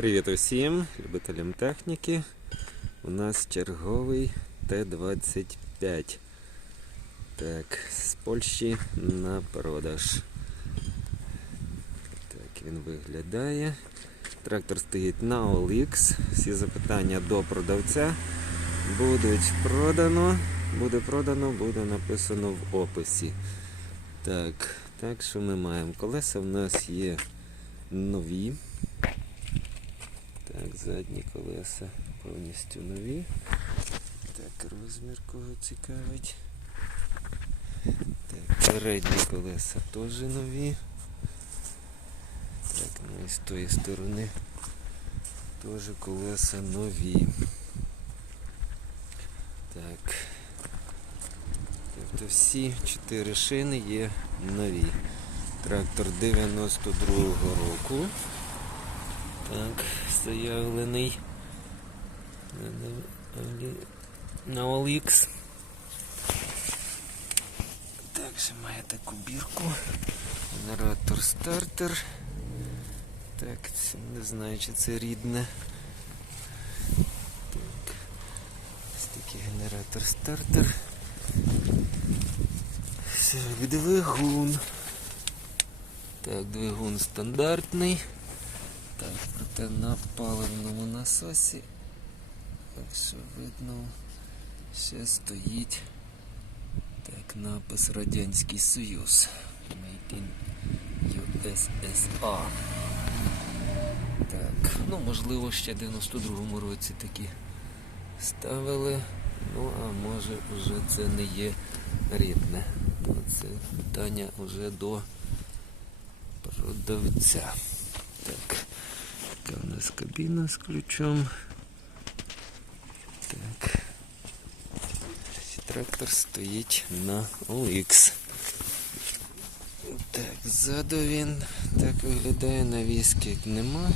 Привіт усім любителям техніки. У нас черговий Т-25. Так, з Польщі на продаж. Так він виглядає. Трактор стоїть на OLX. Всі запитання до продавця будуть продано. Буде продано, буде написано в описі. Так, так що ми маємо? Колеса в нас є нові. Так, задні колеса повністю нові. Так, розмір кого цікавить. Так, передні колеса теж нові. Так, ну і з тої сторони теж колеса нові. Так. Тобто всі чотири шини є нові. Трактор 92-го року. Так, заявлений на, OLX. Так, ще має таку бірку. Генератор стартер. Так, не знаю, чи це рідне. Так. Ось такий генератор стартер. Все, Двигун. Так, двигун стандартний. Так, проте на паливному насосі, якщо видно, ще стоїть так, напис Радянський Союз. Made in USSR. Так, ну можливо ще в 92-му році такі ставили. Ну, а може вже це не є рідне. Ну, Це питання вже до продавця. Так. Така у нас кабіна з ключом. Так. Трактор стоїть на OX. Так, ззаду він так виглядає, навіски нема.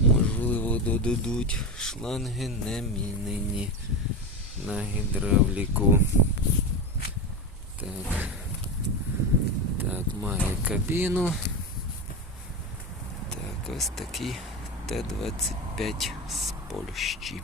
Можливо, додадуть шланги не мінені на гідравліку. Так. Так, має кабіну. Ось такий Т-25 з Польщі.